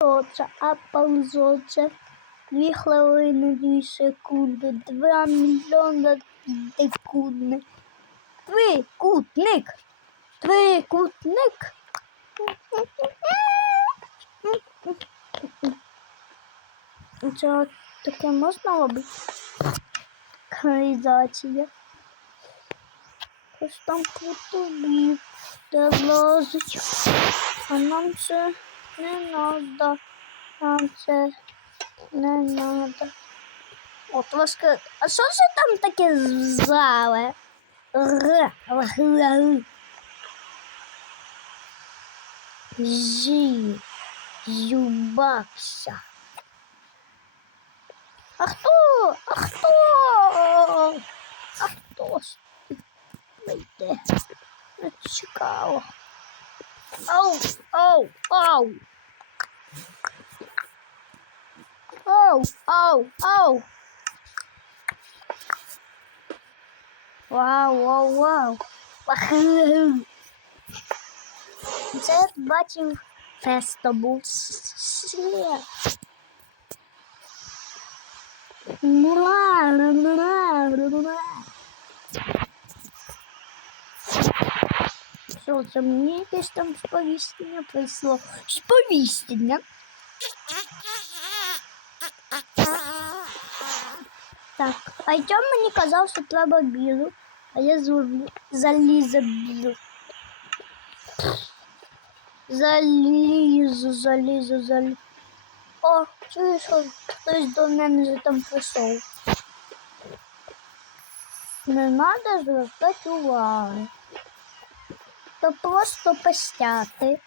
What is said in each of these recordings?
Ползоться, а ползоться. Дві хвилини, дві секунди, два мільйони секунди. Трикутник. Трикутник. Це таке можна робити? Каналізація. Ось там крутові, де лазить. А нам це не надо. Нам це не надо. О, трошки. А що ж там таке р. Жі, зюбався. А хто? А хто? А хто вийде? Не цікаво. Ау, ау, ау. Ау, ау, ау. Вау, вау, вау. Ваху. Це я бачив фестобул слід. Муа, муа, Що це мені якесь там сповіщення прийшло? Сповіщення. Так, а Артем мені казав, що треба білу, а я зроблю залізо білу. Залізу, залізу, залізу. О, чуєш, що хтось до мене вже там прийшов. Не треба звертати уваги. То просто пестяти.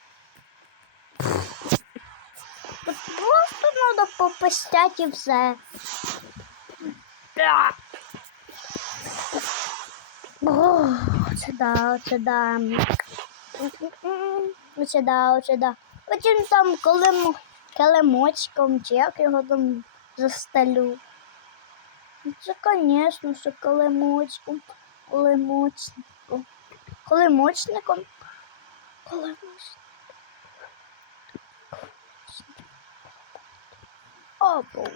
Тут просто треба попестяти і все. О, це да, це да. Оце да, оце да. Потім там колем, килимочком, чи як його там застелю. Це, звісно, що килимочком, килимочником. Килимочником. Килимочником.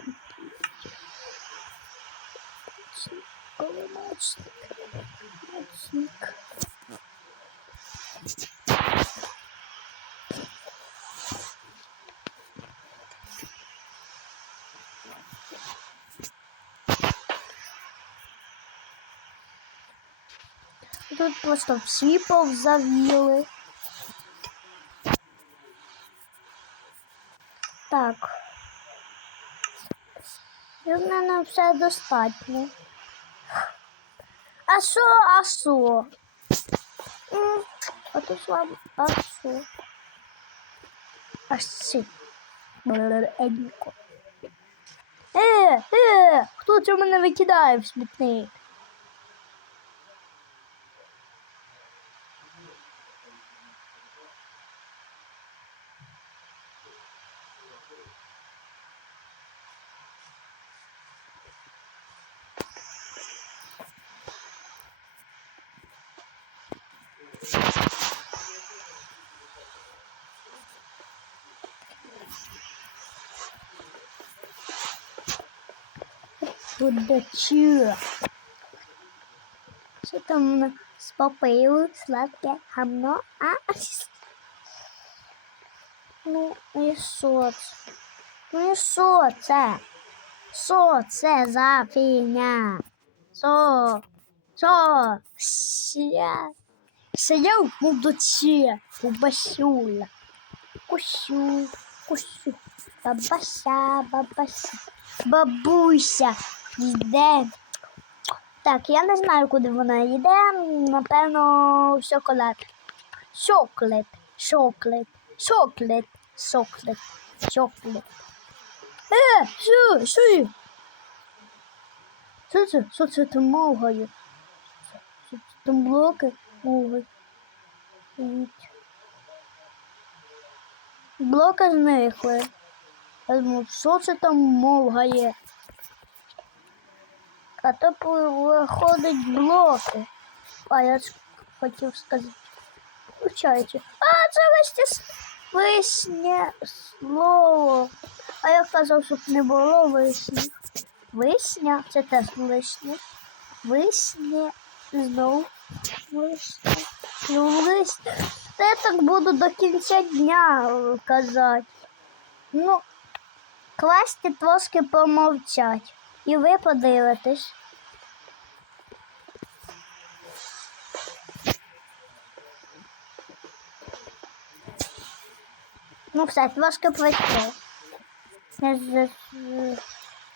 коли Килимочник. Килимочник. Тут просто всі повзавіли. Так. І в мене все достатньо. А що, а що? А тут слабо, а що? А що? Е, е, хто це мене викидає в смітник? Будачу. Що там з попилу сладке гамно, а? Ну, і що? Ну і що це? Що це за фігня? Що? Що? Ся? Сидів будучи, бабасюля. Кусю, кусю. Бабася, бабася. Бабуся йде. Так, я не знаю, куди вона йде. Напевно, в шоколад. Шоклет, шоклет, шоклет, шоклет, шоклет. Е, що, що? Що це? Що це там мовгає? Що це там блоки мовгають? Блоки зникли. Я думаю, що це там мовгає? А то виходить блоки. А я ж хотів сказати. Включаючи. А, це Ростіс... вишнє слово. А я казав, щоб не було вишні. Вишня це теж вишня. Вишня знову вишня. Ну, вишня. Та я так буду до кінця дня казати. Ну, класти трошки помовчать. І ви подивитесь. Ну все, трошки пройшло. З-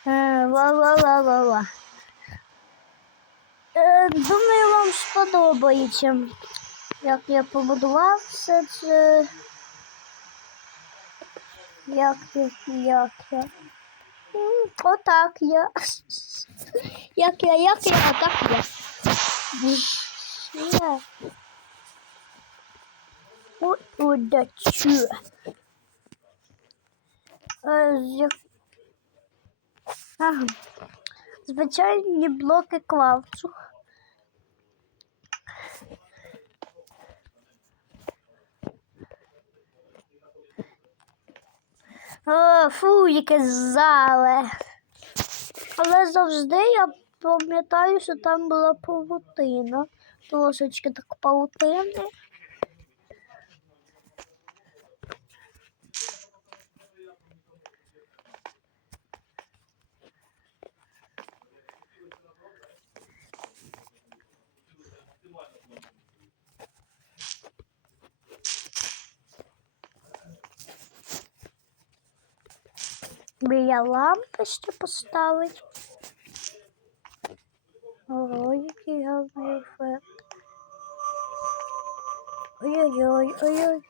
е, Ла-ла-ла-ла-ла. Е, Думаю, вам сподобається, як я побудував все це. Як як я. М, Отак я. Як я, як я, отак я. Я. Ой, удачу. Звичайні блоки клавцу. О, фу, яке зале. Але завжди я пам'ятаю, що там була павутина. Трошечки так павутини. Біля лампи ще поставить. Ого, який гарний ефект. Ой-ой-ой, ой-ой.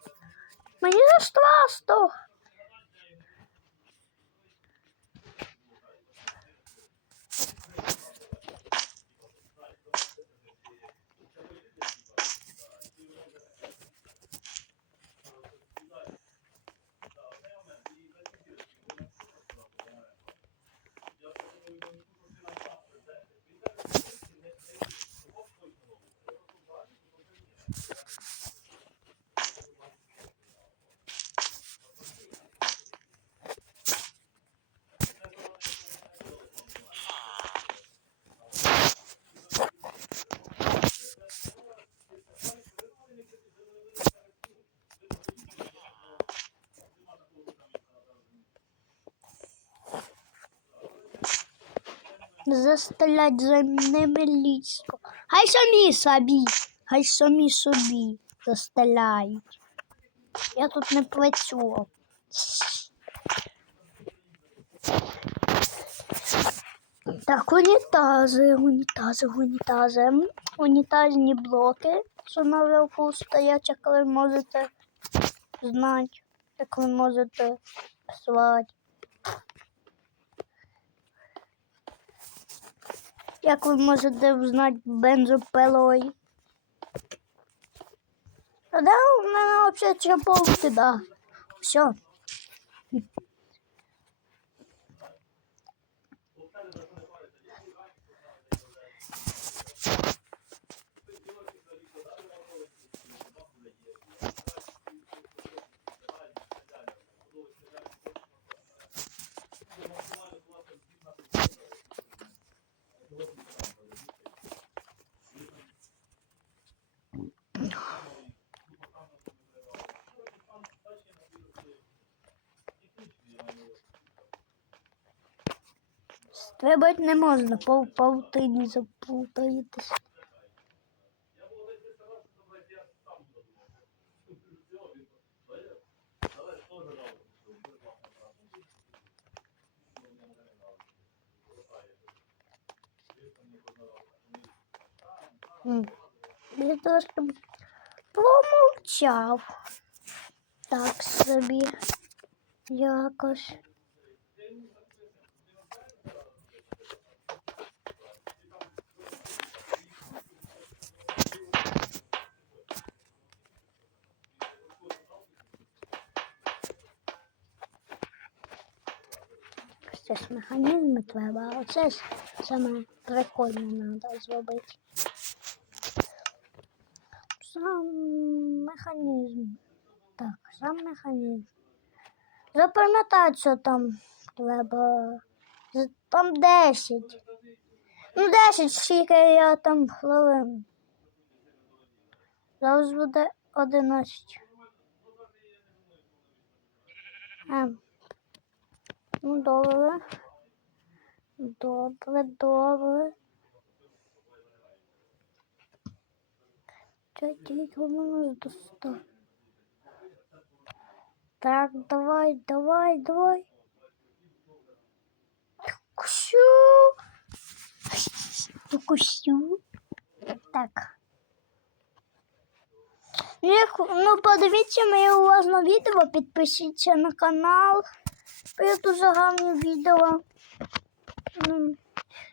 Мені за 100! Заставлять за ними лісько. Хай самі собі, хай самі собі заставляють. Я тут не працював. Так, унітази, унітази, унітази, унітазні блоки що наверху стоять, як ви можете знати, як ви можете писати. Як ви можете знати бензопилою? А де у мене взагалі чаповки, да? Все. Стрибати не можна, по павутині заплутаєтесь. Трошки промовчав. Так собі якось. Це механізми треба, оце саме прикольне треба зробити. Сам механізм Так, сам механізм. Запам'ятати, що там треба. Там 10. Ну, 10, скільки я там хвилин. Зараз буде 11. Ем. Ну, добре. Добре, добре. Тільки воно достав. Так, давай, давай, давай. Кусю. Кусю. Так. Ну, подивіться моє уважно відео, підпишіться на канал. Я дуже гарні відео.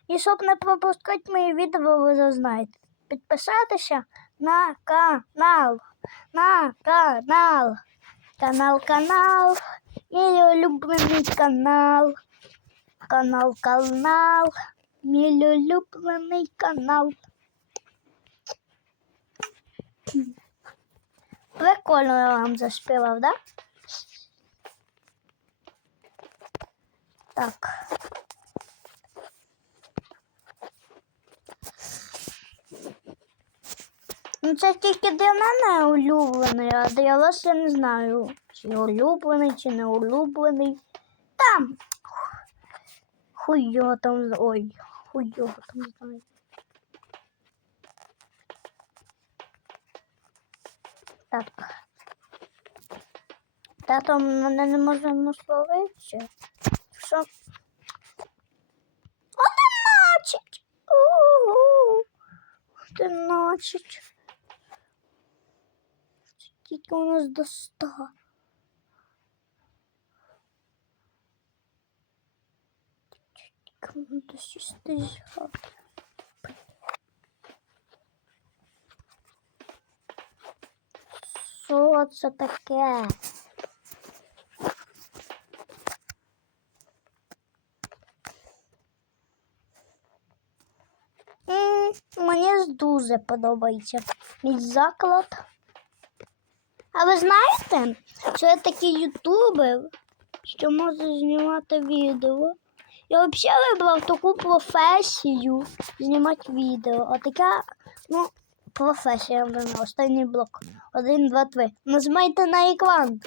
І щоб не пропускати мої відео, ви знаєте. Підписатися на канал. На канал. Канал, канал. Мій улюблений канал. Канал, канал. Мій улюблений канал. Прикольно я вам заспівав, да? Так. Ну, це тільки для мене улюблений, а для вас я не знаю, чи улюблений, чи не улюблений. Там. Хуй його там. Ой, хуй його там знає. Так. Тато мене не може насловити. Що? Одинадцять! У-у-у. Скільки у нас до ста? Кому до шістдесят. Що це таке? Мені дуже подобається мій заклад. А ви знаєте, що я такий ютубер, що може знімати відео? Я взагалі вибрав таку професію знімати відео. А така, ну, професія в мене, останній блок. Один, два, три. Нажимайте на екран.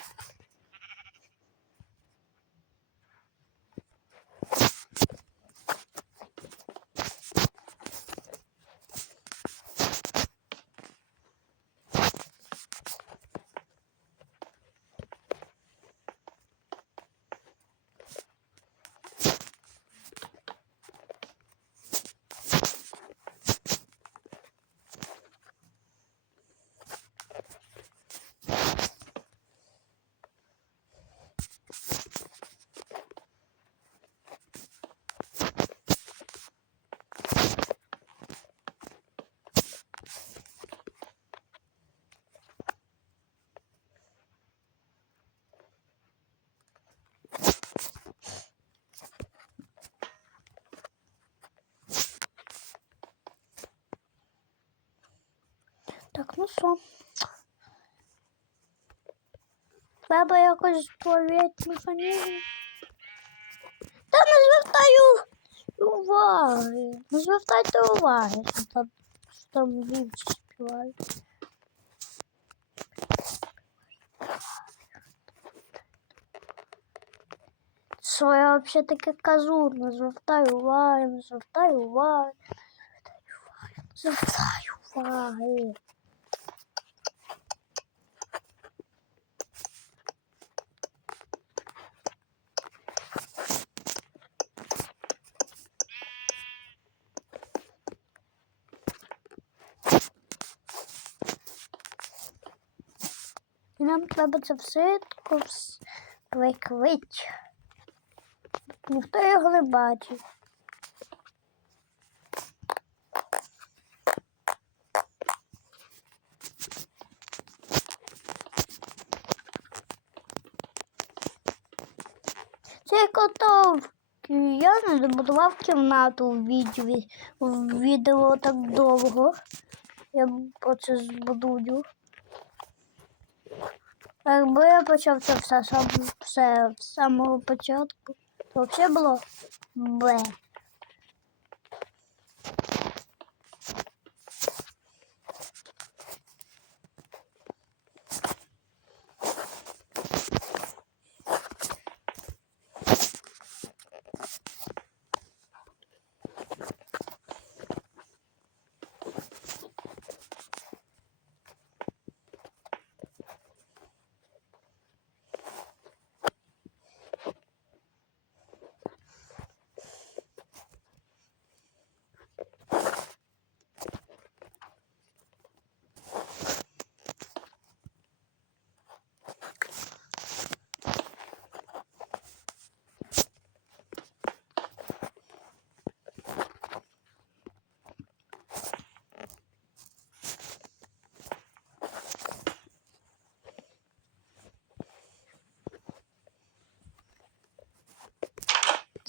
ну що? Треба якось провірити механізм. Та не звертаю уваги. Не звертайте уваги, що там, що там вівці співають. Що я взагалі таке кажу? Не звертаю уваги, не звертаю уваги. Не звертаю уваги. І Нам треба це все прикрити. Ніхто його не бачить. Це я готов. Я не добудував кімнату в відео, в відео так довго. Я оце збудую. Якби я почав це все, все з самого початку, то взагалі було Б.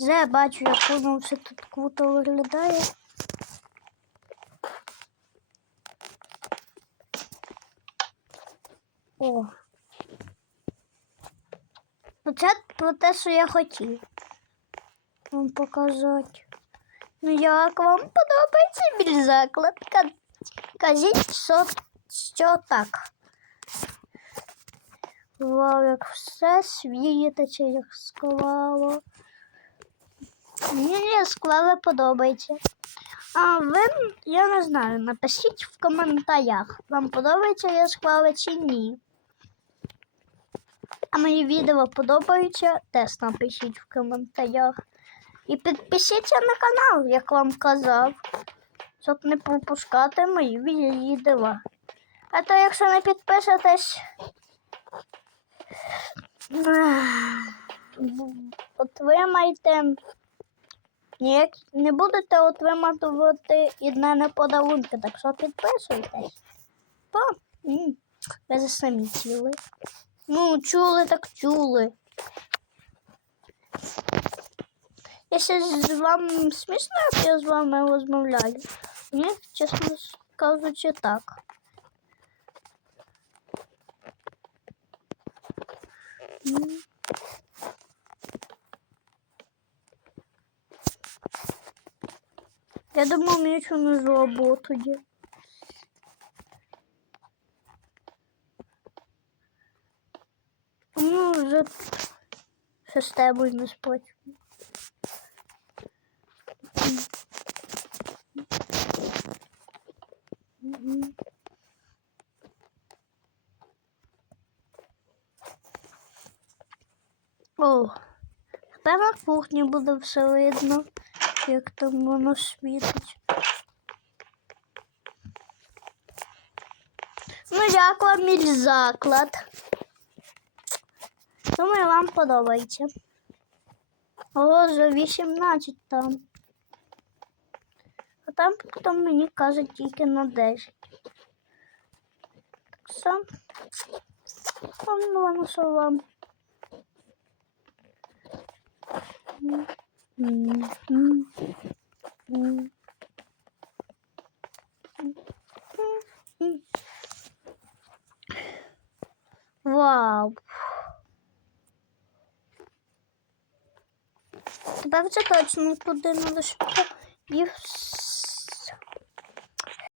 Вже бачу, як воно все тут круто виглядає. О. Оце про те, що я хотів вам показати. Ну, як вам подобається мій заклад? Ка- Кажіть, що, що так. Вау, як все світиться, як склало. Мені склали подобається. А ви, я не знаю, напишіть в коментарях, вам подобається я склали чи ні. А мої відео подобаються, теж напишіть в коментарях. І підпишіться на канал, як вам казав, щоб не пропускати мої відео. А то якщо не підпишетесь, отримайте. Ніяк не будете отримати від мене подарунки, так що підписуйтесь. Па, ви за самі чули. Ну, чули, так чули. Я ще з вами смішно, як я з вами розмовляю. Ні, чесно кажучи, так. Я думав, мені не зроботає. Ну, вже системою не сплачу. О, тепер на кухні буде все видно, як там воно світить. Ну, як вам мій заклад? Думаю, вам подобається. О, вже 18 там. А там потім мені кажуть тільки на 10. Так що, воно що вам. Вау. Тепер це точно туди надо, щоб їх